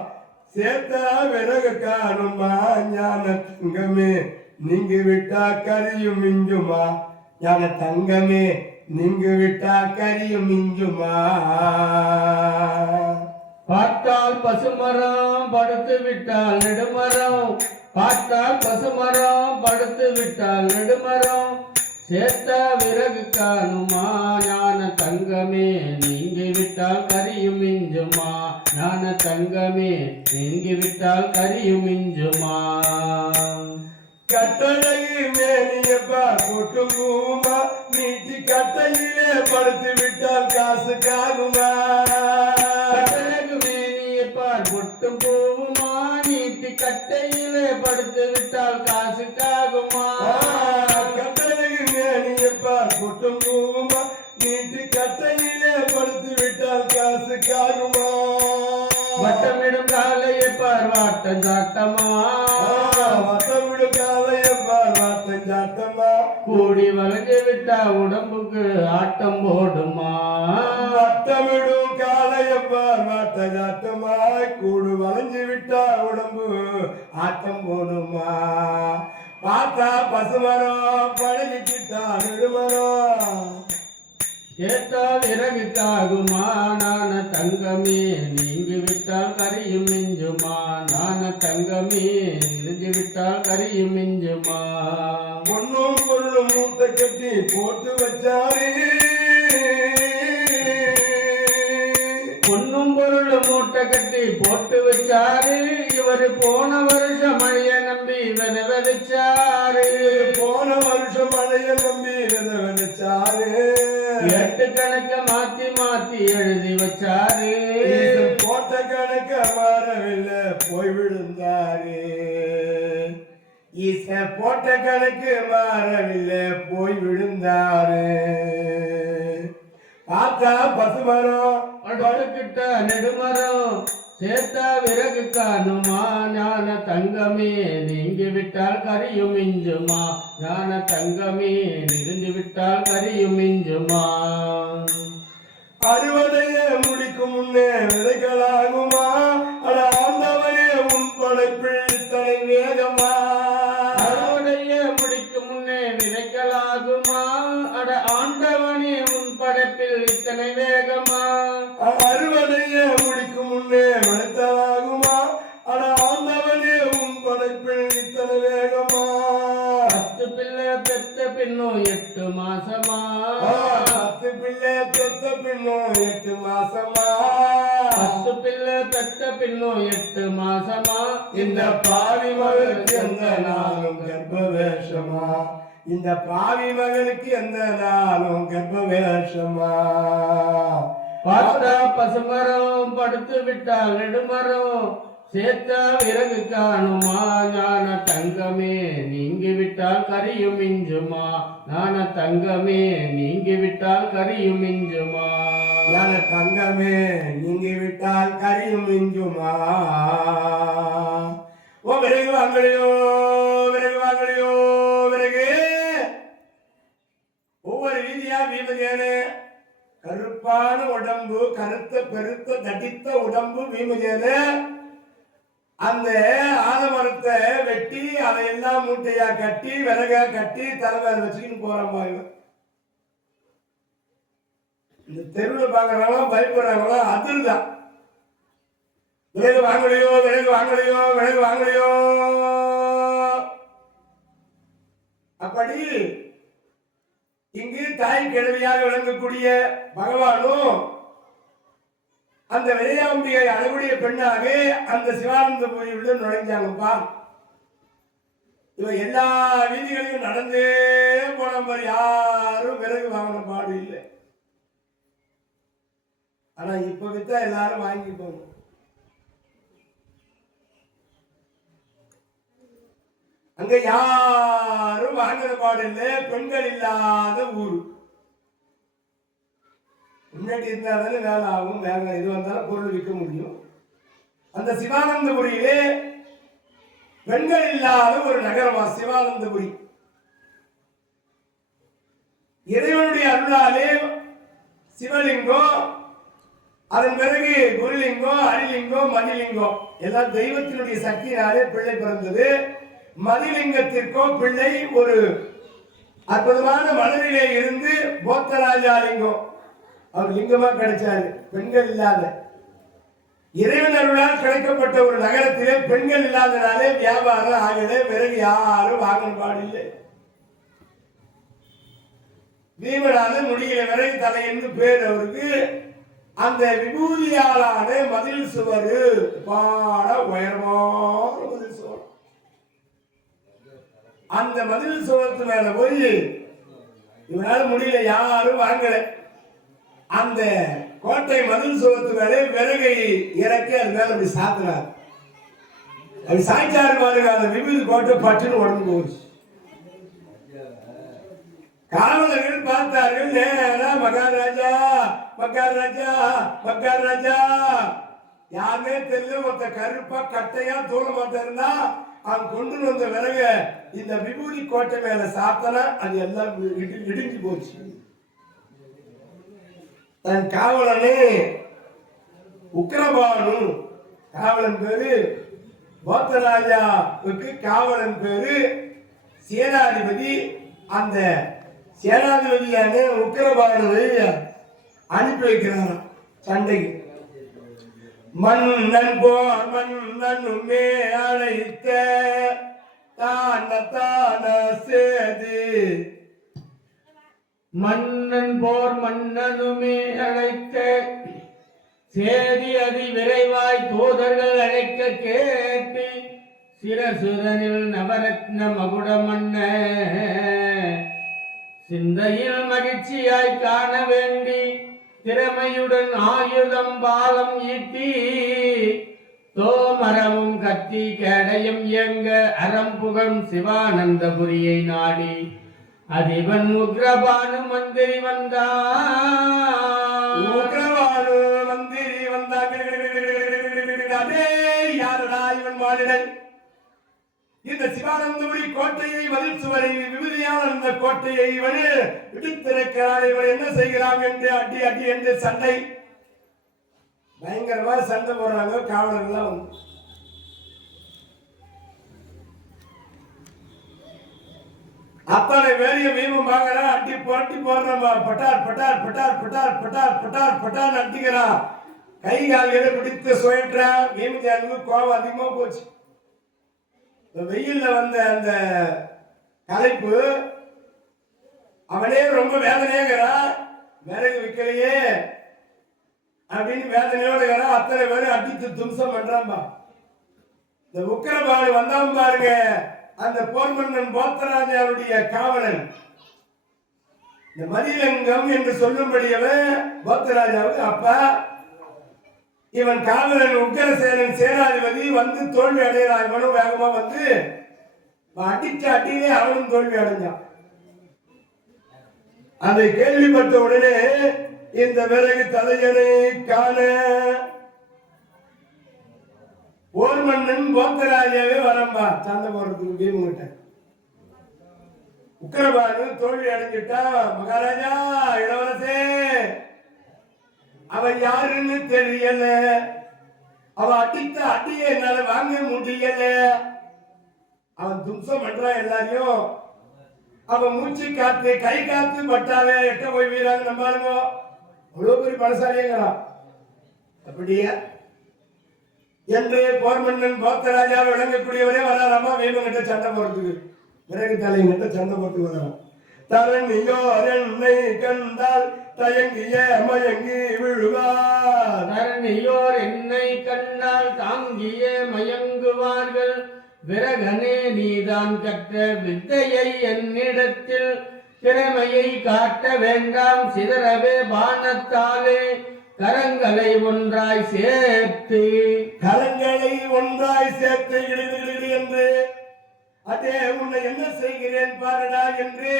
சேர்த்தா விறகு காணுமா ஞான தங்கமே நீங்க விட்டா கரியும் மிஞ்சுமா, ஞான தங்கமே நீங்க விட்டா கரியும் மிஞ்சுமா. பார்த்தால் பசுமரம் படுத்து விட்டால் நெடுமரம், பார்த்தால் பசுமரம் படுத்து விட்டால் நெடுமரம், சேர்த்த விறகு காணுமா ஞான தங்கமே நீங்கி விட்டால் கரியும் மிஞ்சுமா, ஞான தங்கமே நீங்கி விட்டால் கரியும் மிஞ்சுமா. கட்டழகி மேனியப்பா கொட்டும் பூமா, நீட்டி கட்டையிலே படுத்து விட்டால் காசு காணுமா, கட்டழகு மேனியப்பா கொட்டும் பூமா, நீட்டி கட்டையிலே படுத்து விட்டால் காசு காகுமா. கட்டழகி மேனியப்பா கொட்டும் பூமா, நீட்டி கட்டையிலே படுத்து விட்டால் காசு காகுமா. வட்டமிடும் காலையப்பார் வாட்டம் சாட்டமா, வட்டமிடும் காலையப்பார் வாட்டம் சாட்டமா, கூடி வளைஞ்சு விட்டா உடம்புக்கு ஆட்டம் போடுமா. வட்டமிடும் காலையப்பார் வாட்டம் சாட்டமா, கூடு வளைஞ்சு விட்டா உடம்பு ஆட்டம் போடுமா. பார்த்தா பசுமரம் பழகிக்கிட்டா நெடுமரம், ஏத்தா விறகு காகுமா நான தங்கமே நீங்கி விட்டால் கரியும் மிஞ்சுமா, நான தங்கமே நெறிஞ்சு விட்டால் கரியும் மிஞ்சுமா. பொண்ணும் பொருளும் மூட்டை கட்டி போட்டு வச்சாரு, பொன்னும் பொருளும் மூட்டை கட்டி போட்டு வச்சாரு, இவரு போன வருஷம் மழைய நம்பி வித விதைச்சாரு, போன வருஷம் மழைய நம்பி வித விதைச்சாரு, எட்டு கணக்க மாத்தி மாத்தி எழுதி வச்சாரு, போட்ட கணக்க மாறவில்லை போய் விழுந்தாரு, ஈச போட்ட கணக்கு மாறவில்லை போய் விழுந்தாரு. பார்த்தா பசுமரம் படுக்கிட்ட நெடுமரம், சேர்த்தா விறகு காணுமா ஞான தங்கமே நீங்கி விட்டால் கரியும் மிஞ்சுமா, ஞான தங்கமே நெறிஞ்சு விட்டால் கரியும் மிஞ்சுமா. அறுவதைய முடிக்கும் முன்னே விதைகளாகுமா, அட ஆண்டவனே உன் படைப்பில் இத்தனை வேகமா, அறுவடைய முடிக்கும் முன்னே விதைகளாகுமா, அட ஆண்டவனே உன் படைப்பில் இத்தனை வேகமா. அறுவதைய முடிக்கும் முன்னே விளைத்தலாகுமா, அட ஆண்டவனே உன் படைப்பில் இத்தனை வேகமா. 10 பிள்ளை பெத்த பின்னும் 8 மாசமா, 10 பிள்ளை பெத்த பின்னும் 8 மாசமா, 10 பிள்ளை பெத்த பின்னும் 8 மாசமா. இந்த பாவி மகனுக்கு எந்த நாளும் கர்ப்ப வேஷமா, இந்த பாவி மகனுக்கு எந்த நாளும் கர்ப்ப வேஷமா. பார்த்தா பசுமரம் படுத்து விட்டால் நெடுமரம், சேர்த்தா விறகு காணுமா ஞான தங்கமே நீங்கி விட்டால் கரியும் மிஞ்சுமா, ஞான தங்கமே நீங்கி விட்டால் கரியும் மிஞ்சுமா. ஞான தங்கமே நீங்கி விட்டால் கரியும் மிஞ்சுமா. ஓ விறகு வாங்கலையோ விறகு வாங்கலையோ விறகு, ஒவ்வொரு வீதியா வீமகேனு கருப்பான உடம்பு, கருத்த பெருத்த தடித்த உடம்பு வீமகேனு. அந்த ஆலமரத்தை வெட்டி அதையெல்லாம் மூட்டையா கட்டி விறகா கட்டி தலைமையில வச்சுக்கிட்டு போறான். இந்த தெருவில் பாக்குறவங்க பயப்படுறாங்களா, அதிர்தான். விறகு வாங்கலையோ விறகு வாங்கலையோ விறகு வாங்கலையோ. அப்படி இங்கு தாய் கிழவியாக விளங்கக்கூடிய பகவானும் அந்த விஜயாம்பிகை அழகுடைய பெண்ணாக அந்த சிவானந்தபுரி உள்ள நுழைஞ்சாங்கப்பா. இவன் எல்லா வீதிகளையும் நடந்தே போன மாதிரி யாரும் விறகு வாங்கின பாடு இல்லை. ஆனா இப்ப வித்தா எல்லாரும் வாங்கி போகணும். அங்க யாரும் வாங்கின பாடு இல்லை. பெண்கள் இல்லாத ஊர். முன்னாடி இருந்தாலும் வேலை ஆகும், வேலை இது வந்தாலும் பொருள் விற்க முடியும். அந்த சிவானந்தபுரியிலே பெண்கள் இல்லாத ஒரு நகரமா சிவானந்தபுரி. இறைவனுடைய அருளாலே சிவலிங்கம், அதன் பிறகு குருலிங்கம், அரிலிங்கம், மதிலிங்கம் எல்லாம் தெய்வத்தினுடைய சக்தியினாலே பிள்ளை பிறந்தது. மதிலிங்கத்திற்கோ பிள்ளை ஒரு அற்புதமான மலரிலே இருந்து போத்தராஜாலிங்கம் அவர் லிங்கமா கிடைச்சாரு. பெண்கள் இல்லாத இறைவன் அருளால் கிடைக்கப்பட்ட ஒரு நகரத்திலே பெண்கள் இல்லாதனாலே வியாபாரம் ஆகல. பிறகு யாரும் வாங்கின பாடில்லை. வீமநாதன் முடியல விறகு தலை என்று பேர் அவருக்கு. அந்த விபூதியாலான மதில் சுவரு பாட உயரமான மதில் சுவர். அந்த மதில் சுவரத்து மேல போய் இவனால முடியல, யாரும் வாங்கல. அந்த கோட்டை மதில் சுவரத்து மேலே விறகை இறக்கி அது மேல அப்படி சாத்துறாரு. அப்படி சாய்ச்சாரு பாருங்க, அந்த விபூதி கோட்டை பட்டுன்னு உடம்பு போச்சு. காவலர்கள் பார்த்தார்கள். நேரா மகாராஜா மகாராஜா மகாராஜா யாருமே தெரியல. மொத்த கருப்பா கட்டையா தூளமாட்ட இருந்தா அவன் கொண்டு வந்த விறக இந்த விபூதி கோட்டை மேல சாத்தனா அது எல்லாம் இடிஞ்சு போச்சு. தன் காவலனே உக்கிரபானு, காவலன் பேரு போத்தராஜாவுக்கு காவலன் பேரு சேனாதிபதி. அந்த சேனாதிபதியான உக்கிரபானுவை அனுப்பி வைக்கிறாராம் சண்டைக்கு. மன்னன் போர் மன்னனுமே அழைத்த தான தான சேதி. மன்னன் போர் மன்னனுமே அழைத்த சேதி அதி விரைவாய் தூதர்கள் அழைக்க கேட்டு சிரசுதனில் நவரத்ன மகுட மன்ன சிந்தையில் மகிழ்ச்சியாய் காண வேண்டி திறமையுடன் ஆயுதம் பாலம் ஈட்டி தோமரமும் கத்தி கேடயம் இயங்க அறம்புகம் சிவானந்தபுரியை நாடி அதிபன் உக்ரபானு மந்திரி வந்தான். உக்ரபானு மந்திரி வந்தாங்க. அதே யாரடா இவன் மாநிலன்? இந்த சிவானந்தபுரி கோட்டையை மதில் சுவரை விபூதியான அந்த கோட்டையை இவன் இடித்திருக்கிறான். இவன் என்ன செய்கிறான் என்று அடி அடி என்று சண்டை, பயங்கரமா சண்டை போடுறாங்க காவலர்கள்லாம் வந்து. அத்தனை பேரையும் வீமம் பார்க்கறான். அடி புரட்டி போடுறான். பட்டார் பட்டார் பட்டார் பட்டார் பட்டார் பட்டார் பட்டார் அடிக்கிறான். கை கால்களை பிடித்து சுழற்றான். வீமஜானுக்கு கோபம் அதிகமா போச்சு. வெயில்ல வந்த அந்த கலைப்பு அவனே ரொம்ப வேதனையாகிறான். விறகு விற்கலையே அப்படின்னு வேதனையோட அத்தனை பேரும் அடித்து தும்சம் பண்றான்பா. இந்த உக்கிரபானு வந்தான் பாருங்க, அந்த போர் மன்னன் போத்தராஜாவுடைய காவலன். இந்த மதிலிங்கம் என்று சொல்லும்படியவன் போத்தராஜாவுக்கு அப்பா. இவன் காவலன் உக்கிரசேனன் சேனாதிபதி வந்து தோல்வி அடைகிறான். இவனும் வேகமா வந்து அடிச்ச அடியிலே அவனும் தோல்வி அடைஞ்சான். அதை கேள்விப்பட்ட உடனே இந்த விறகு தலையணை காண போர் மன்னன் போத்தராஜாவே வரம்பா சண்டை போறதுக்கு பீமுகிட்ட. உக்கிரபானு தோல்வி அடைஞ்சிட்டா. மகாராஜா இளவரசே, அவன் யாருன்னு தெரியல. அவன் அடித்த அடியை என்னால வாங்க முடியல. அவன் தும்சம் பண்றான் எல்லாரையும். அவன் மூச்சு காத்து கை காத்து பட்டாவே எட்ட போய் வீராங்க நம்பாருங்க. அவ்வளவு பெரிய பலசாலிங்கிறான். அப்படியா என்று போர் மன்னன் போத்தராஜா விளங்கக்கூடியவரே வராராமா வீமங்கிட்ட சண்டை போறதுக்கு. விறகு தலைங்கிட்ட சண்டை போறதுக்கு வரான். தரணியோர் என்னை கண்டால் தயங்கிய மயங்கி விழுவார். தரணியோர் என்னை கண்டால் தாங்கிய மயங்குவார்கள். விறகனே நீதான் கற்ற வித்தையை என்னிடத்தில் திறமையை காட்ட வேண்டாம். சிதறவே பானத்தாலே கரங்களை ஒன்றாய் சேர்த்து இடு என்று அதே உன்னை என்ன செய்கிறேன் பாரடா என்று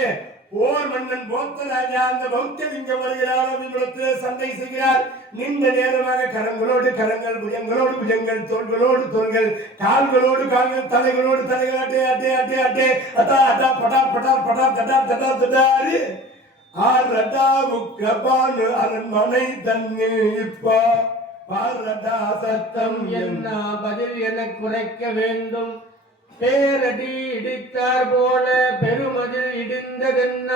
போர் மன்னன் போத்தராஜா அந்த பௌத்தலிங்க வருகிறார் சண்டை செய்கிறார். நீண்ட நேரமாக கரங்களோடு கரங்கள், புஜங்களோடு புஜங்கள், தோள்களோடு தோள்கள், கால்களோடு கால்கள், தலைகளோடு தலைகள், அட்டே அட்டே அட்டே அட்டே அட்டா அட்டா பட்டா பட்டா பட்டா தட்டா தட்டா தட்டாரு ஆரடாவுக்கபானு அரண்மனை தன்னில் இப்பா பாரடா சத்தம் என்ன பதில் என குறைக்க வேண்டும். பேரடி இடித்தார் போல பெருமதில் இடிந்ததென்ன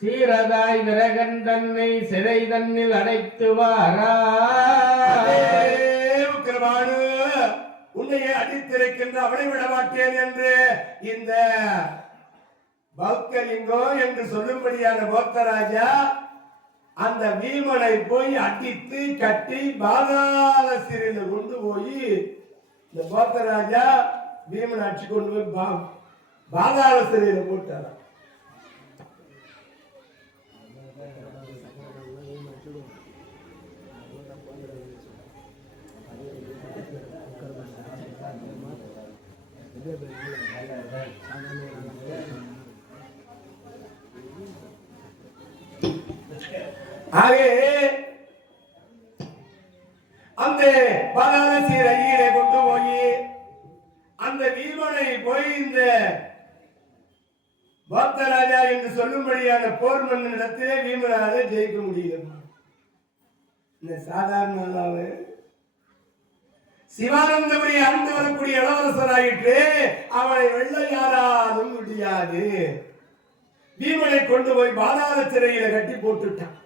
சீரதாய் விரகன் தன்னை சிறை தன்னில் அடைத்து வாரான். உன்னையே அடித்திருக்கின்ற அவனை விட மாட்டேன் என்று இந்த பௌத்தலிங்கம் என்று சொல்லும்படியான போத்தராஜா அந்த வீமனை போய் அடித்து கட்டி பாதாள சிறையில கொண்டு போய் இந்த போத்தராஜா பீமன் அடிச்சு கொண்டு போய் பாதாள சிறையில போட்டார். ஆகவே அந்த பாதாள சிறையிலே கொண்டு போய் அந்த வீமனை போய் இந்த போத்தராஜா என்று சொல்லும்படியான போர் மன்னனிடத்திலே வீமனால ஜெயிக்க முடியும். இந்த சாதாரண சிவானந்தபுரி அன்று வரக்கூடிய இளவரசராயிற்று அவனை வெள்ள யாராலும் முடியாது. வீமனை கொண்டு போய் பாதாள சிறையில கட்டி போட்டுட்டான்.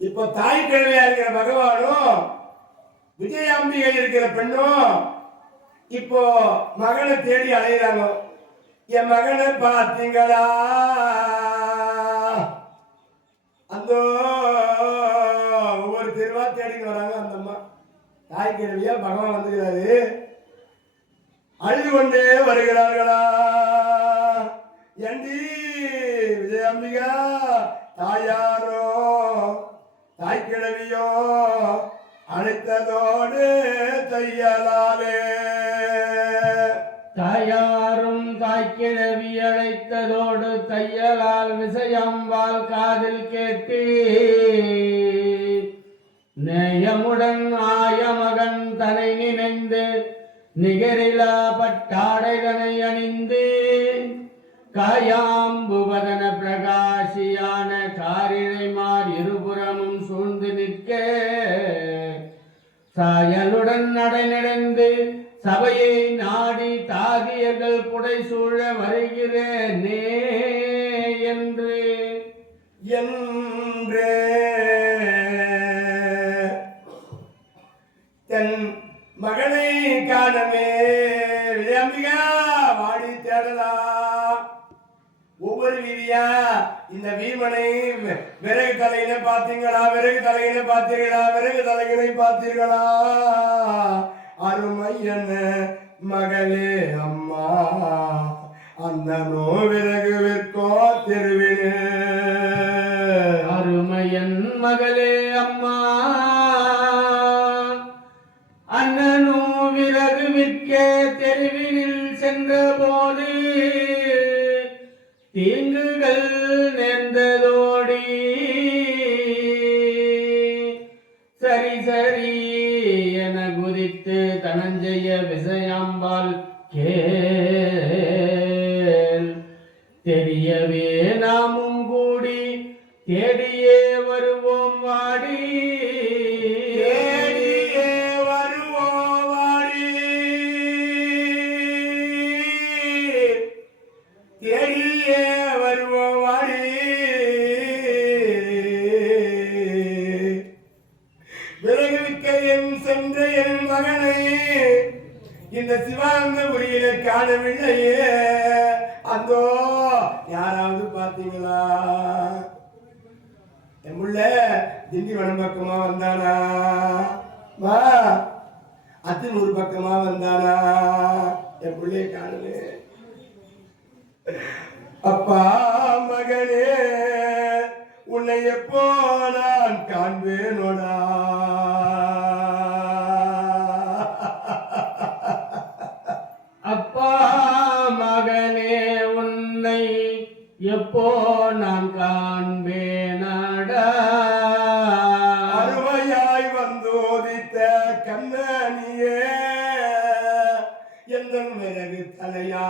இப்போ தாய் கிழமையா இருக்கிற பகவானும் விஜயாம்பிகை இருக்கிற பெண்ணும் இப்போ மகனை தேடி அலைகிறாங்க. என் மகனை பார்த்தீங்களா? அந்த ஒவ்வொரு தெருவா தேடின்னு வராங்க. அந்த அம்மா தாய் கிழமையா பகவான் வந்துகிறாரு. அழுது கொண்டே வருகிறார்களா? ஏண்டி விஜயாம்பிகா தாயாரோ தாய் கிழவியோ அழைத்ததோடு தையலாலே தாயாரும் தாய்க்கிழவி அழைத்ததோடு தையலால் விசையம்பால் காதில் கேட்டு நேயமுடன் ஆய மகன் தனை நினைந்து நிகரிலா பட்டாடைதனை அணிந்து காயாம்புவதன பிரகாசியான காரினைமார் இருபுறமும் சூழ்ந்து நிற்க சாயலுடன் நடை நடந்து சபையை நாடி தாகியர்கள் புடை சூழ வருகிறேனே என்று தன் மகனை காணமே விஜயாம்பிகா வாடி தேடலாம். ஒவ்வொரு வீதியா இந்த வீமனை விறகு தலையில பார்த்தீங்களா? விறகு தலையில பார்த்தீர்களா? விறகு தலையினை பார்த்தீர்களா? அருமையன மகளே அம்மா அந்தனோ விறகு விற்கோ தெருவினே. அருமையன் மகளே அம்மா அண்ணனோ விறகு விற்க தெருவினில் சென்ற போது தீங்குகள் நேர்ந்ததோடி சரி சரி என குதித்து தனஞ்செய்ய விசையாம்பால் கேள் தெரியவே நாமும் கூடி தேடியே வருவோம் வாடி இந்த சிவானந்தபுரியில காணவில்லையே. அந்தோ யாராவது பாத்தீங்களா? என் புள்ள திண்டிவனம் பக்கமா வந்தானா? வா அத்தனூர் பக்கமா வந்தானா? என் பிள்ளைய காணலே. அப்பா மகனே உன் உன்னை எப்போ நான் காண்பேனோடா. அப்பா மகனே உன்னை எப்போ நான் காண்பேனடா. அருமையாய் வந்தோதித்த கண்ணனியே எந்த விறகு தலையா